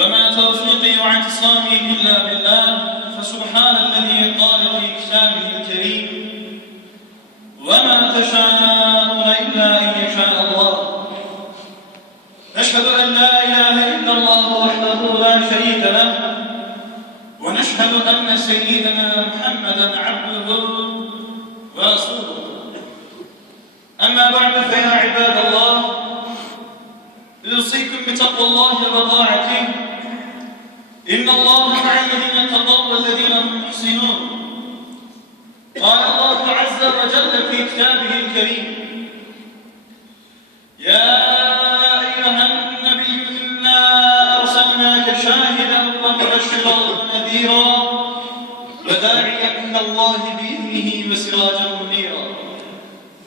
وما توفيقي واعتصامي إلا بالله فسبحان الذي قال في كتابه الكريم وما تشاءون إلا أن يشاء الله. نشهد أن لا إله إلا الله وحده لا شريك له ونشهد أن سيدنا محمدا عبده ورسوله. أما بعد فيا عباد الله أوصيكم بتقوى الله وطاعته. إن الله مع الذين اتقوا والذين هم محسنون. قال الله عز وجل في كتابه الكريم يا أيها النبي إنا أرسلناك شاهدا ومبشرا ونذيرا وداعيا إلى الله بإذنه وسراجا منيرا.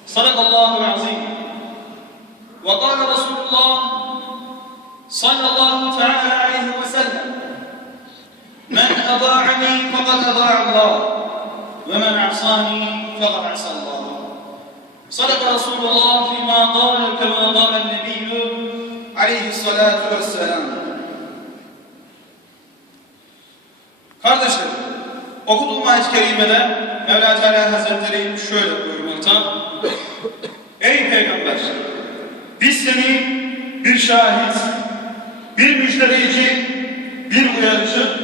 صدق الله العظيم. وقال رسول الله صلى الله تعالى عليه وسلم من أطاعني فقد أطاع الله ومن عصاني فقد عصى الله صدق رسول الله فيما قال كما قال النبي عليه الصلاة والسلام Kardeşlerim, okuduğum ayet-i kerimede Mevla Teala Hazretleri şöyle buyurmakta. Ey Peygamber! Biz seni bir şahit, bir müjdeleyici, bir uyarıcı,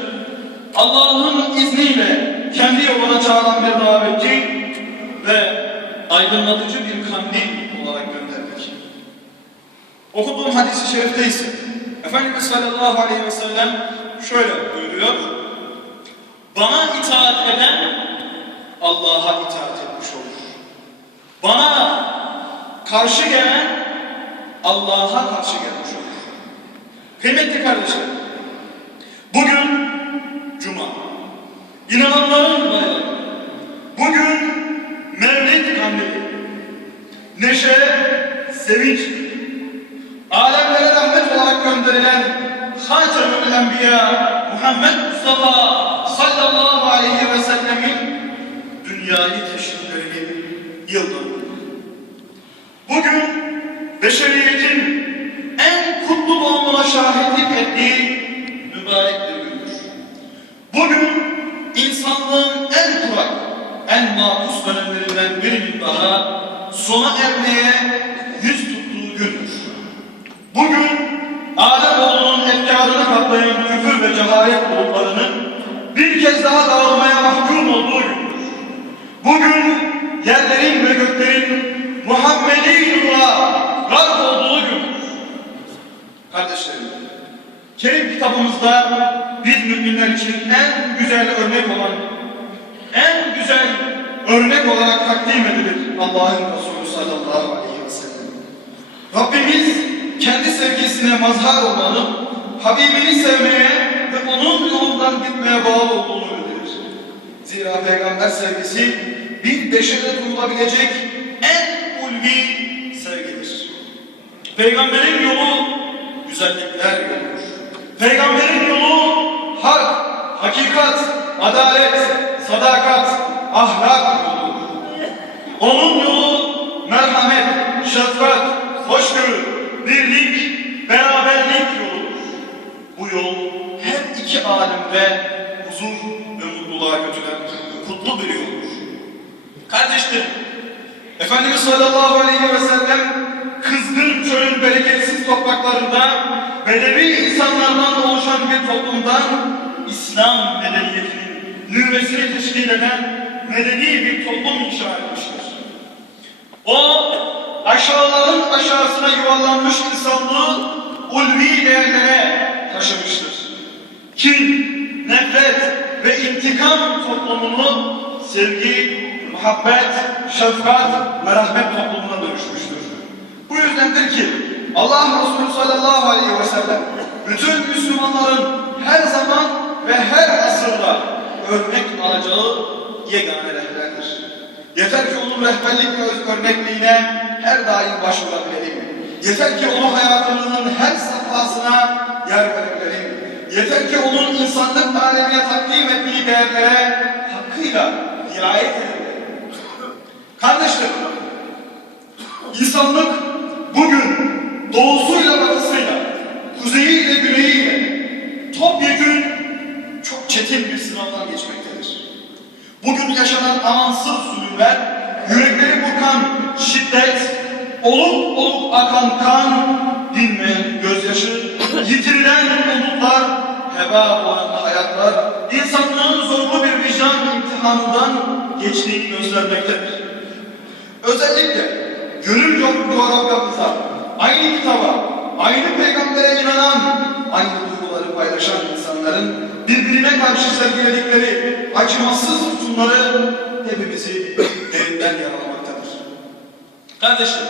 Allah'ın izniyle kendi yoluna çağıran bir davetçi ve aydınlatıcı bir kandil olarak gönderdik. Okuduğum hadisi şerifte ise Efendimiz sallallahu aleyhi ve sellem şöyle buyuruyor. Bana itaat eden Allah'a itaat etmiş olur. Bana karşı gelen Allah'a karşı gelmiş olur. Kıymetli kardeşlerim, bugün inananların bayramı, bugün Mevlid kandili, neşe, sevinç, alemlere rahmet olarak gönderilen Hatemül Enbiya Muhammed Mustafa sallallahu aleyhi ve sellemin dünyayı teşriflerinin yıl dönümü. Bugün beşeriyetin en kutlu doğumuna şahitlik ettiği dönemlerinden birinin daha sona ermeye yüz tuttuğu gündür. Bugün Ademoğlunun efkarını kaplayan küfür ve cehalet bulutlarının bir kez daha dağılmaya mahkum olduğu gündür. Bugün yerlerin ve göklerin Muhammedi nurla garp olduğu gündür. Kardeşlerim, Kerim kitabımızda biz müminler için en güzel örnek olan, en güzel örnek olarak takdim edilir Allah'ın Resulü sallallahu aleyhi ve sellem. Rabbimiz kendi sevgisine mazhar olmalı, Habibini sevmeye ve onun yolundan gitmeye bağlı olduğunu bildirir. Zira peygamber sevgisi bir beşere duyulabilecek en ulvi sevgidir. Peygamberin yolu güzellikler yoludur. Peygamberin yolu hak, hakikat, adalet, sadakat, ahlak yoludur. Onun yolu merhamet, şefkat, hoşgörü, birlik, beraberlik yoludur. Bu yol her iki alemde huzur ve mutluluğa götüren kutlu bir yoldur. Kardeşlerim, Efendimiz sallallahu aleyhi ve sellem kızgın çölün bereketsiz topraklarında bedevi insanlardan oluşan bir toplumdan İslam medeniyetinin nüvesini teşkil eden medeni bir toplum inşa etmiştir. O aşağıların aşağısına yuvarlanmış insanlığı ulvi değerlere taşımıştır. Kin, nefret ve intikam toplumunu sevgi, muhabbet, şefkat ve rahmet toplumuna dönüşmüştür. Bu yüzdendir ki Allah Resulü sallallahu aleyhi ve sellem bütün Müslümanların her zaman ve her asırda örnek alacağı yegane rehberdir. Yeter ki onun rehberlik örnekliğine her daim başvurabilelim. Yeter ki onun hayatımızın her safhasına yer verebilelim. Yeter ki onun insanlık alemine takdim ettiği değerlere hakkıyla riayet edelim. Kardeşlerim, insanlık bugün doğusuyla amansız zulümler, yürekleri burkan şiddet, olup olup akan kan, dinmeyen gözyaşı, yitirilen umutlar, heba olan hayatlar, insanlığın zorlu bir vicdan imtihanından geçtiğini göstermektedir. Özellikle gönül yok coğrafyamıza, aynı kitaba, aynı peygambere inanan, aynı duyguları paylaşan insanların birbirine karşı sergiledikleri acımasız tutumları hepimizi derinden yaralamaktadır. Kardeşim,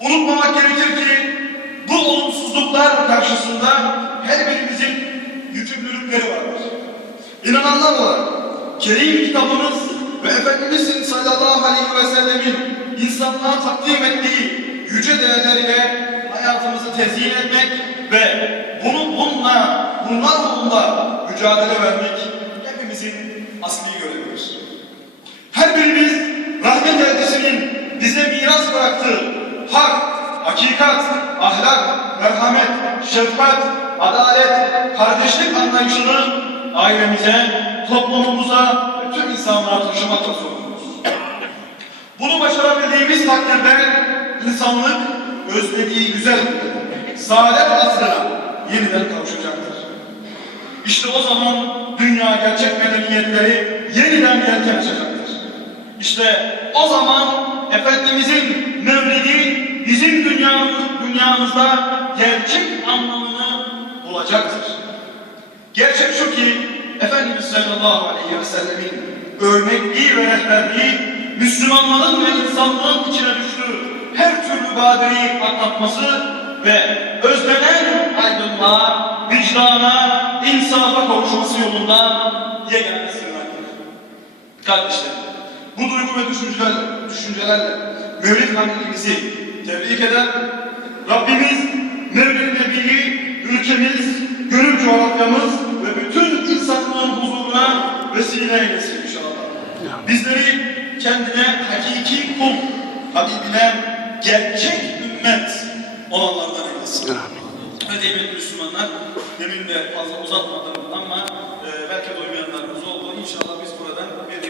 unutmamak gerekir ki bu olumsuzluklar karşısında her birimizin yükümlülükleri vardır. İnananlar olarak Kerim kitabımız ve Efendimizin sallallahu aleyhi ve sellemin insanlığa takdim ettiği yüce değerleriyle hayatımızı tezyin etmek ve bunu bununla, bunlar uğrunda mücadele vermek hepimizin asli görevidir. Her birimiz elçisinin bize miras bıraktığı hak, hakikat, ahlak, merhamet, şefkat, adalet, kardeşlik anlayışını ailemize, toplumumuza ve tüm insanlığa taşımakla sorumluyuz. Bunu başarabildiğimiz takdirde insanlık özlediği güzel, saadet asrına yeniden kavuşacaktır. İşte o zaman dünya gerçek medeniyetleri yeniden yelken açacaktır. İşte o zaman Efendimizin mevlidi bizim dünyamız, dünyamızda gerçek anlamını bulacaktır. Gerçek şu ki Efendimiz sallallahu aleyhi ve sellemin örnekliği ve rehberliği Müslümanların ve insanlığın içine düştüğü her türlü badireyi atlatması ve özlenen aydınlığa, vicdana, insafa kavuşması yolunda yegane sırlardır. Kardeşlerim, bu duygu ve düşünceler, düşüncelerle Mevlid Kandilimizi tebrik eder. Rabbimiz Mevlid Nebi'yi ülkemiz, gönül coğrafyamız ve bütün insanlığın huzuruna vesile eylesin inşallah. Bizleri kendine hakiki kul, Habibine gerçek ümmet olanlardan eylesin. Ve değerli Müslümanlar, demin de fazla uzatmadım ama e, belki doymayanlarımız oldu.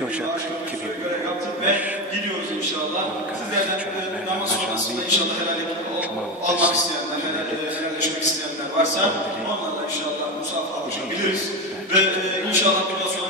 İnşallah biz buradan bir Ocak bir 2025 görev yaptık ve gidiyoruz inşallah. Sizlerden e, namaz sonrasında inşallah helallik al- almak isteyenler, helal, helalleşmek isteyenler varsa onlarla inşallah musafaha biliriz.